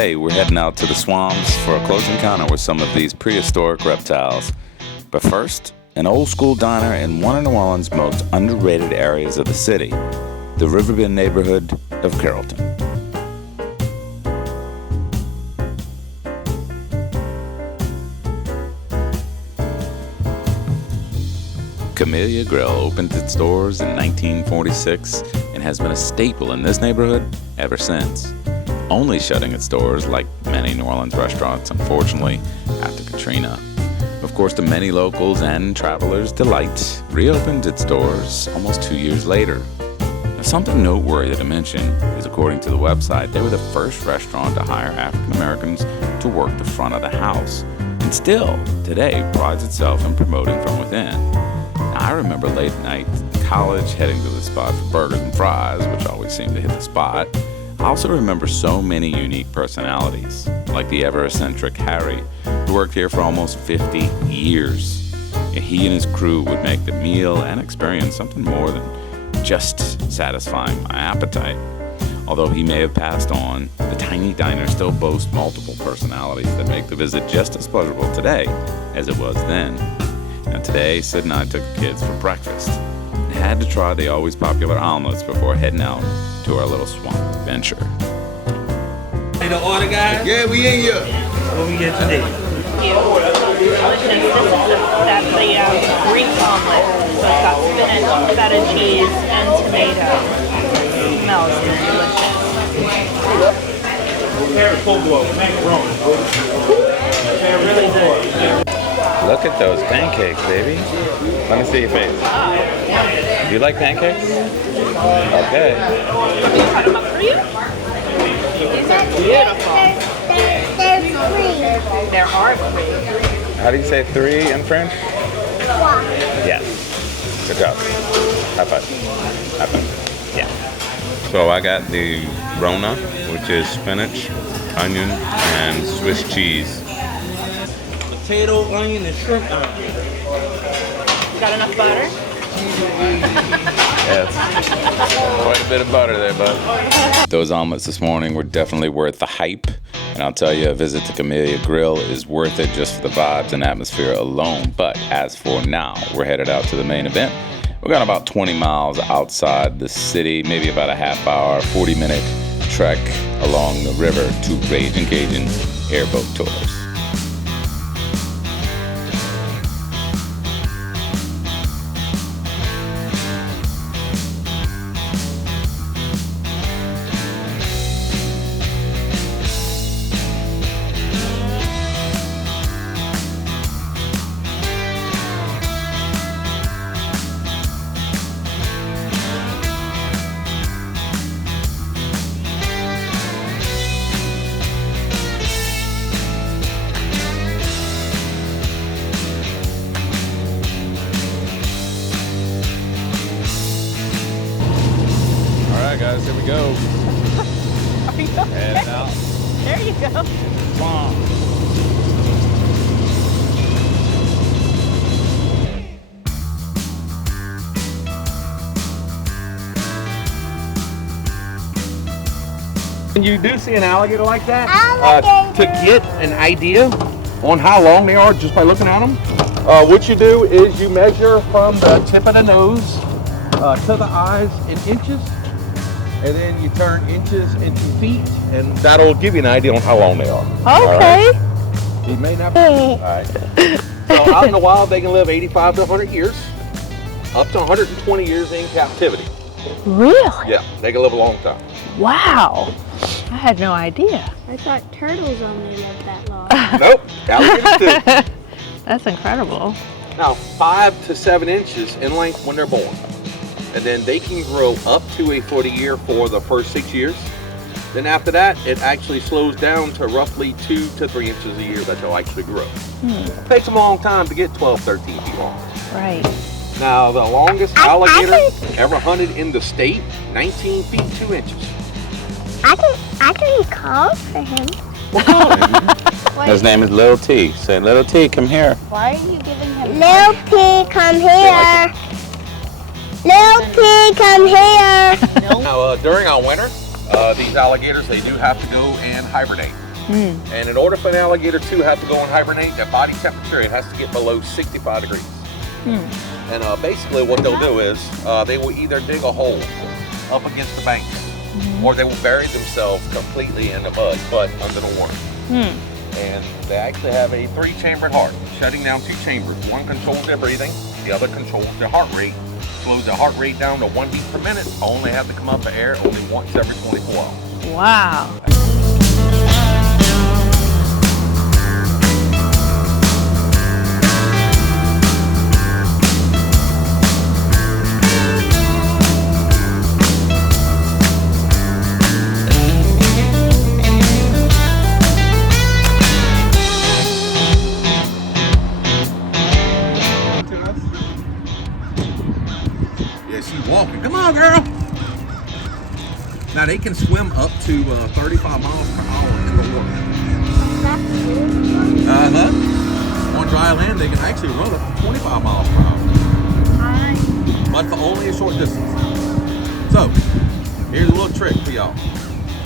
today we're heading out to the swamps for a close encounter with some of these prehistoric reptiles. But first, an old school diner in one of New Orleans' most underrated areas of the city, the Riverbend neighborhood of Carrollton. Camellia Grill opened its doors in 1946 and has been a staple in this neighborhood ever since. Only shutting its doors, like many New Orleans restaurants, unfortunately, after Katrina. Of course, to many locals and travelers' delight, reopened its doors almost 2 years later. Now, something noteworthy to mention is, according to the website, they were the first restaurant to hire African Americans to work the front of the house, and still, today, prides itself in promoting from within. Now, I remember late night college heading to the spot for burgers and fries, which always seemed to hit the spot. I also remember so many unique personalities, like the ever-eccentric Harry, who worked here for almost 50 years. And he and his crew would make the meal and experience something more than just satisfying my appetite. Although he may have passed on, the tiny diner still boasts multiple personalities that make the visit just as pleasurable today as it was then. Now today, Sid and I took the kids for breakfast and had to try the always popular omelets before heading out to our little swamp adventure. Hey, the order, guys? Yeah, we in here. What we get today? That's the Greek omelet. So it's got spinach, feta cheese, and tomato. It smells delicious. Look at those pancakes, baby. Let me see your face. Do you like pancakes? Okay. Let me cut them up for you. These are beautiful. There are three. How do you say three in French? Yes. Good job. High five. High five. Yeah. So I got the Rona, which is spinach, onion, and Swiss cheese. Potato, onion, and shrimp. You got enough butter? Yes. Quite a bit of butter there, bud. Those omelets this morning were definitely worth the hype. And I'll tell you, a visit to Camellia Grill is worth it just for the vibes and atmosphere alone. But as for now, we're headed out to the main event. We're going about 20 miles outside the city, maybe about a half hour, 40-minute trek along the river to Raging Cajun airboat tours. Guys, here we go. Are you okay? Heading out. There you go. Swamp. When you do see an alligator like that, to get an idea on how long they are just by looking at them, what you do is you measure from the tip of the nose to the eyes in inches, and then you turn inches into feet, and that'll give you an idea on how long they are. Okay. Right? You may not be. All right. So out in the wild, they can live 85 to 100 years, up to 120 years in captivity. Really? Yeah, they can live a long time. Wow. I had no idea. I thought turtles only lived that long. Nope, alligators do. That's incredible. Now, 5 to 7 inches in length when they're born. And then they can grow up to a foot a year for the first 6 years. Then after that, it actually slows down to roughly 2 to 3 inches a year that they'll actually grow. It takes them a long time to get 12, 13 feet long. Right. Now, the longest alligator ever hunted in the state, 19 feet, 2 inches. I can call for him. His name is Little T. Say, Little T, come here. Why are you giving him? Little P, come here. Little P, come here. Now, during our winter, these alligators, they do have to go and hibernate. And in order for an alligator to have to go and hibernate, their body temperature, it has to get below 65 degrees. And basically what they'll do is they will either dig a hole up against the banks, or they will bury themselves completely in the mud, but under the water. And they actually have a 3-chambered heart, shutting down 2 chambers. One controls their breathing, the other controls their heart rate, slows their heart rate down to 1 beat per minute, only have to come up for air only once every 24 hours. Wow. Walking. Come on, girl. Now they can swim up to 35 miles per hour in the water. On dry land, they can actually run up to 25 miles per hour. But for only a short distance. So, here's a little trick for y'all.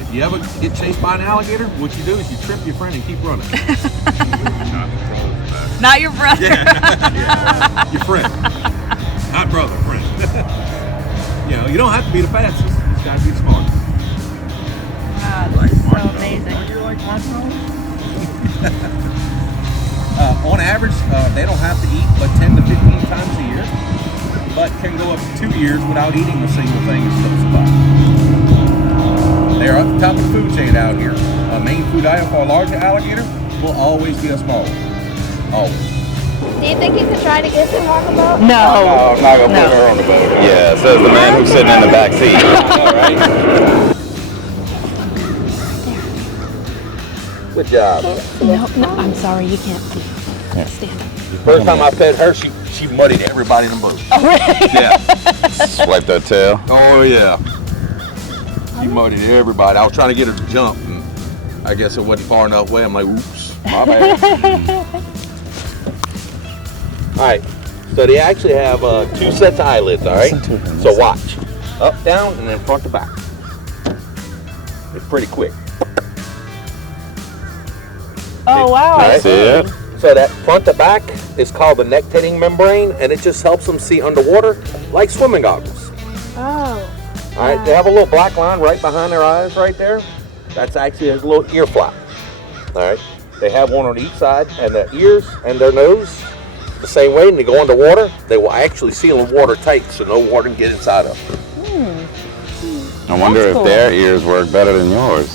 If you ever get chased by an alligator, what you do is you trip your friend and keep running. Not your brother. Yeah. Your friend. Not brother, friend. You know, you don't have to be the fastest. You just gotta be the smartest. Wow, this is so amazing. On average, they don't have to eat but 10 to 15 times a year, but can go up to 2 years without eating a single thing and still survive. They're at the top of the food chain out here. A main food item for a larger alligator will always be a small one. Always. Do you think you could try to get them on the boat? No. Oh, I'm not going to put her on the boat. Yeah, says the man who's sitting in the back seat. All right. Good job. No, I'm sorry, you can't see. Stand up. The first time I fed her, she muddied everybody in the boat. Oh, really? Yeah. Swipe that tail. Oh, yeah. She muddied everybody. I was trying to get her to jump, and I guess it wasn't far enough away. I'm like, oops, my bad. All right, so they actually have 2 sets of eyelids, all right? So watch, up, down, and then front to back. It's pretty quick. Oh, wow. All right? See it? So that front to back is called the nectating membrane, and it just helps them see underwater like swimming goggles. Oh. All right, they have a little black line right behind their eyes right there. That's actually a little ear flap. All right, they have one on each side, and their ears and their nose the same way, and they go underwater, they will actually seal them watertight so no water can get inside of them. I wonder if their ears work better than yours.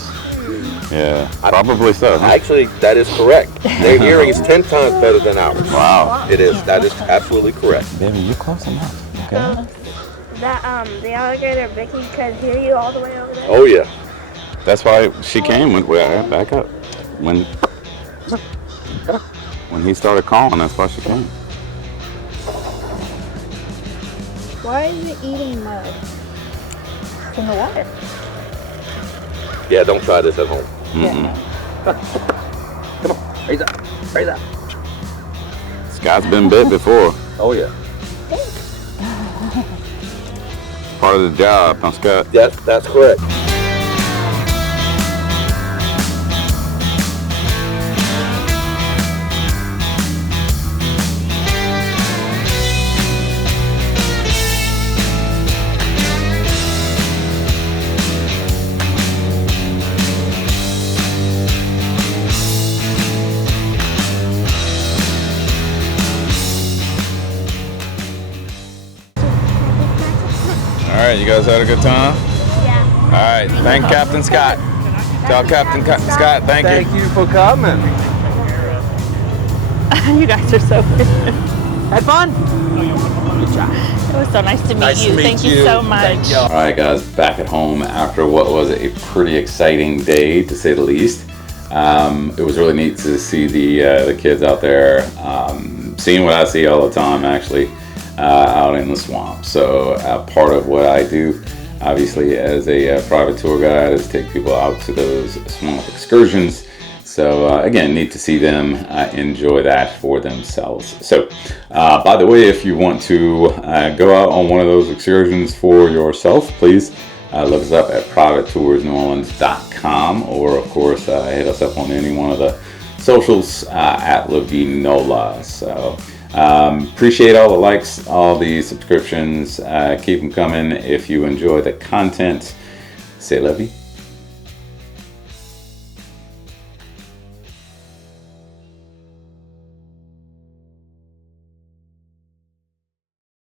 Yeah, probably so. Huh? Actually, that is correct. Their hearing is 10 times better than ours. Wow. It is. That is absolutely correct. Baby, you're close enough. Okay. The alligator Vicky could hear you all the way over there? Oh, yeah. That's why she came with back up. When he started calling, that's why she came. Why is it eating mud? In the water. Yeah, don't try this at home. Mm-mm. Come on. Raise up. Raise up. Scott's been bit before. Oh, yeah. Part of the job, huh, Scott? Yes, that's correct. All right, you guys had a good time? Yeah. All right, thank Captain Scott. Tell Captain Scott, thank you. Thank you for coming. You guys are so good. Had fun? It was so nice to meet Nice you. to meet Thank you you. so much. Thank you. All right, guys, back at home after what was a pretty exciting day, to say the least. It was really neat to see the kids out there, seeing what I see all the time, actually, out in the swamp. So part of what I do, obviously, as a private tour guide, is take people out to those swamp excursions. So again, neat to see them enjoy that for themselves. So by the way, if you want to go out on one of those excursions for yourself, please Look us up at privatetoursneworleans.com, or of course hit us up on any one of the socials at La Vinola. So appreciate all the likes, all the subscriptions. Keep them coming. If you enjoy the content, say love you.